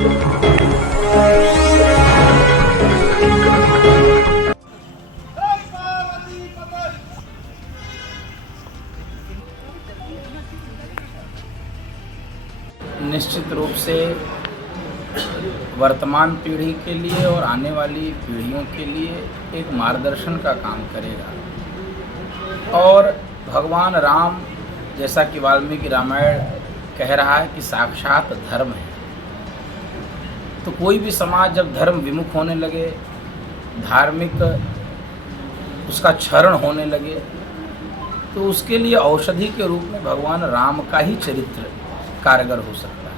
निश्चित रूप से वर्तमान पीढ़ी के लिए और आने वाली पीढ़ियों के लिए एक मार्गदर्शन का काम करेगा। और भगवान राम, जैसा कि वाल्मीकि रामायण कह रहा है कि साक्षात धर्म है, तो कोई भी समाज जब धर्म विमुख होने लगे, धार्मिक उसका क्षरण होने लगे, तो उसके लिए औषधि के रूप में भगवान राम का ही चरित्र कारगर हो सकता है।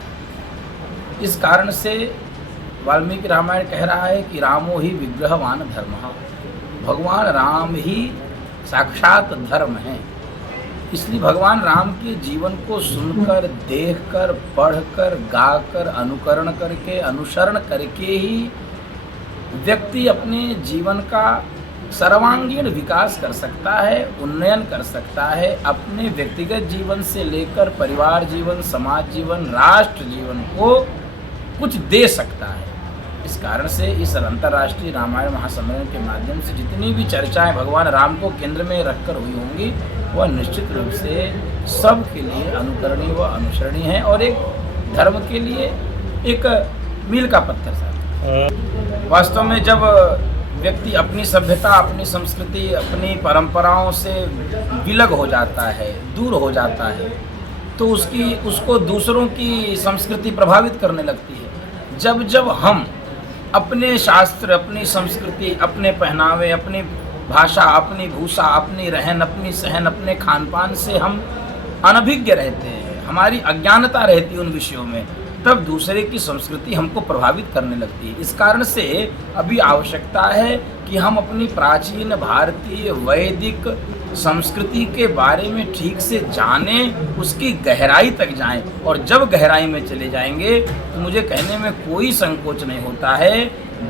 इस कारण से वाल्मीकि रामायण कह रहा है कि रामो ही विग्रहवान धर्मः, भगवान राम ही साक्षात धर्म है। इसलिए भगवान राम के जीवन को सुनकर, देखकर, पढ़कर, गाकर, अनुकरण करके, अनुसरण करके ही व्यक्ति अपने जीवन का सर्वांगीण विकास कर सकता है, उन्नयन कर सकता है। अपने व्यक्तिगत जीवन से लेकर परिवार जीवन, समाज जीवन, राष्ट्र जीवन को कुछ दे सकता है। इस कारण से इस अंतर्राष्ट्रीय रामायण महासम्मेलन के माध्यम से जितनी भी चर्चाएं भगवान राम को केंद्र में रखकर हुई होंगी, वह निश्चित रूप से सब के लिए अनुकरणीय व अनुसरणीय है और एक धर्म के लिए एक मील का पत्थर सा। वास्तव में जब व्यक्ति अपनी सभ्यता, अपनी संस्कृति, अपनी परंपराओं से विलग हो जाता है, दूर हो जाता है, तो उसको दूसरों की संस्कृति प्रभावित करने लगती है। जब जब हम अपने शास्त्र, अपनी संस्कृति, अपने पहनावे, अपनी भाषा, अपनी भूषा, अपनी रहन, अपनी सहन, अपने खान पान से हम अनभिज्ञ रहते हैं, हमारी अज्ञानता रहती है उन विषयों में, तब दूसरे की संस्कृति हमको प्रभावित करने लगती है। इस कारण से अभी आवश्यकता है कि हम अपनी प्राचीन भारतीय वैदिक संस्कृति के बारे में ठीक से जानें, उसकी गहराई तक जाएं। और जब गहराई में चले जाएंगे तो मुझे कहने में कोई संकोच नहीं होता है,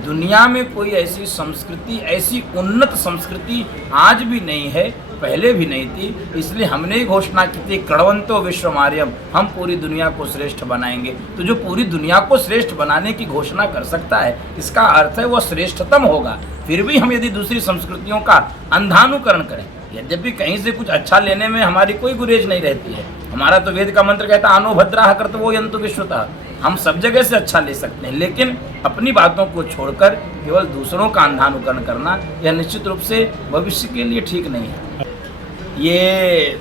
दुनिया में कोई ऐसी संस्कृति, ऐसी उन्नत संस्कृति आज भी नहीं है, पहले भी नहीं थी। इसलिए हमने ही घोषणा की थी, कड़वंतो विश्वमार्यम, हम पूरी दुनिया को श्रेष्ठ बनाएंगे। तो जो पूरी दुनिया को श्रेष्ठ बनाने की घोषणा कर सकता है, इसका अर्थ है वह श्रेष्ठतम होगा। फिर भी हम यदि दूसरी संस्कृतियों का अंधानुकरण करें, यद्यपि कहीं से कुछ अच्छा लेने में हमारी कोई गुरेज नहीं रहती है, हमारा तो वेद का मंत्र कहता है आनो भद्राः कर्तव्यो यन्तु विश्वतः, हम सब जगह से अच्छा ले सकते हैं, लेकिन अपनी बातों को छोड़कर केवल दूसरों का अंधानुकरण करना यह निश्चित रूप से भविष्य के लिए ठीक नहीं है। ये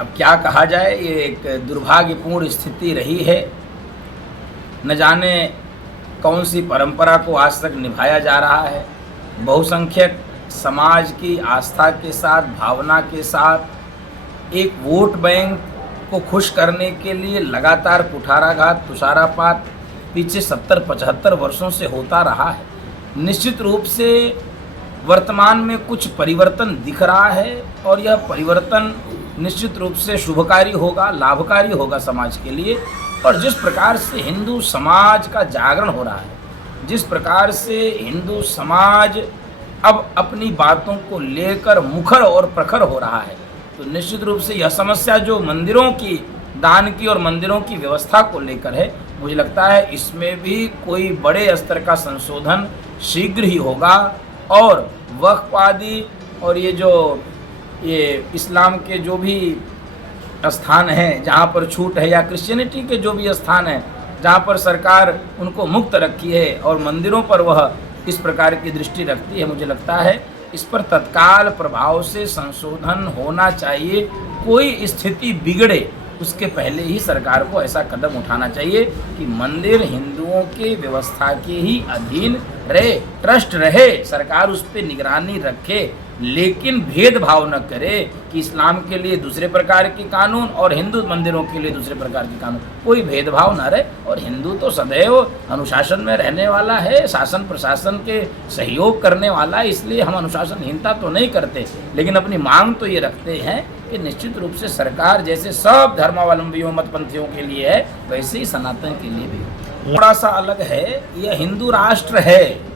अब क्या कहा जाए, ये एक दुर्भाग्यपूर्ण स्थिति रही है। न जाने कौन सी परंपरा को आज तक निभाया जा रहा है। बहुसंख्यक समाज की आस्था के साथ, भावना के साथ एक वोट बैंक को खुश करने के लिए लगातार कुठाराघात, तुषारापात पीछे 70-75 वर्षों से होता रहा है। निश्चित रूप से वर्तमान में कुछ परिवर्तन दिख रहा है और यह परिवर्तन निश्चित रूप से शुभकारी होगा, लाभकारी होगा समाज के लिए। और जिस प्रकार से हिंदू समाज का जागरण हो रहा है, जिस प्रकार से हिंदू समाज अब अपनी बातों को लेकर मुखर और प्रखर हो रहा है, तो निश्चित रूप से यह समस्या जो मंदिरों की दान की और मंदिरों की व्यवस्था को लेकर है, मुझे लगता है इसमें भी कोई बड़े स्तर का संशोधन शीघ्र ही होगा। और वक्फवादी और ये इस्लाम के जो भी स्थान हैं जहाँ पर छूट है, या क्रिश्चियनिटी के जो भी स्थान हैं जहाँ पर सरकार उनको मुक्त रखी है और मंदिरों पर वह इस प्रकार की दृष्टि रखती है, मुझे लगता है इस पर तत्काल प्रभाव से संशोधन होना चाहिए। कोई स्थिति बिगड़े उसके पहले ही सरकार को ऐसा कदम उठाना चाहिए कि मंदिर हिंदुओं के व्यवस्था के ही अधीन रहे, ट्रस्ट रहे, सरकार उस पर निगरानी रखे, लेकिन भेदभाव न करे कि इस्लाम के लिए दूसरे प्रकार के कानून और हिंदू मंदिरों के लिए दूसरे प्रकार के कानून, कोई भेदभाव न रहे। और हिंदू तो सदैव अनुशासन में रहने वाला है, शासन प्रशासन के सहयोग करने वाला है, इसलिए हम अनुशासनहीनता तो नहीं करते, लेकिन अपनी मांग तो ये रखते हैं कि निश्चित रूप से सरकार जैसे सब धर्मावलंबियों, मतपंथियों के लिए है, वैसे ही सनातन के लिए भी। थोड़ा सा अलग है, यह हिंदू राष्ट्र है,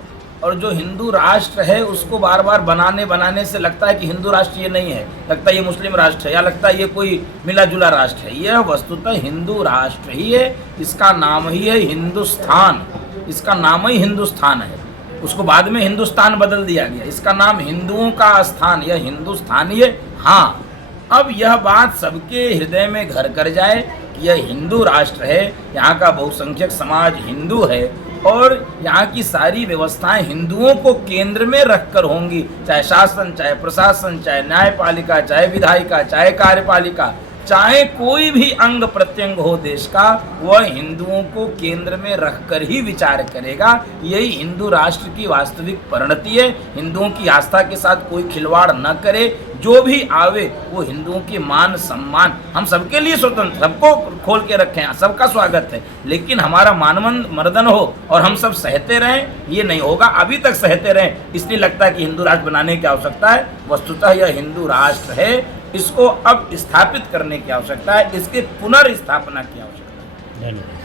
और जो हिंदू राष्ट्र है उसको बार बार बनाने से लगता है कि हिंदू राष्ट्र ये नहीं है, लगता है ये मुस्लिम राष्ट्र है, या लगता है ये कोई मिला जुला राष्ट्र है। यह वस्तुतः हिंदू राष्ट्र ही है, इसका नाम ही है हिंदुस्तान, इसका नाम ही हिंदुस्तान है। उसको बाद में हिंदुस्तान बदल दिया गया, इसका नाम हिंदुओं का स्थान, यह हिंदुस्तानी है। हाँ, अब यह बात सबके हृदय में घर कर जाए कि यह हिंदू राष्ट्र है, यहाँ का बहुसंख्यक समाज हिंदू है और यहाँ की सारी व्यवस्थाएं हिंदुओं को केंद्र में रखकर होंगी, चाहे शासन, चाहे प्रशासन, चाहे न्यायपालिका, चाहे विधायिका, चाहे कार्यपालिका, चाहे कोई भी अंग प्रत्यंग हो देश का, वह हिंदुओं को केंद्र में रखकर ही विचार करेगा। यही हिंदू राष्ट्र की वास्तविक परिणति है। हिंदुओं की आस्था के साथ कोई खिलवाड़ न करे, जो भी आवे वो हिंदुओं के मान सम्मान, हम सबके लिए स्वतंत्र, सबको खोल के रखें, सबका स्वागत है, लेकिन हमारा मान मर्दन हो और हम सब सहते रहें, ये नहीं होगा। अभी तक सहते रहें, इसलिए लगता है कि हिंदू राष्ट्र बनाने की आवश्यकता है। वस्तुतः यह हिंदू राष्ट्र है, इसको अब स्थापित करने की आवश्यकता है, इसके पुनर्स्थापना की आवश्यकता है। धन्यवाद।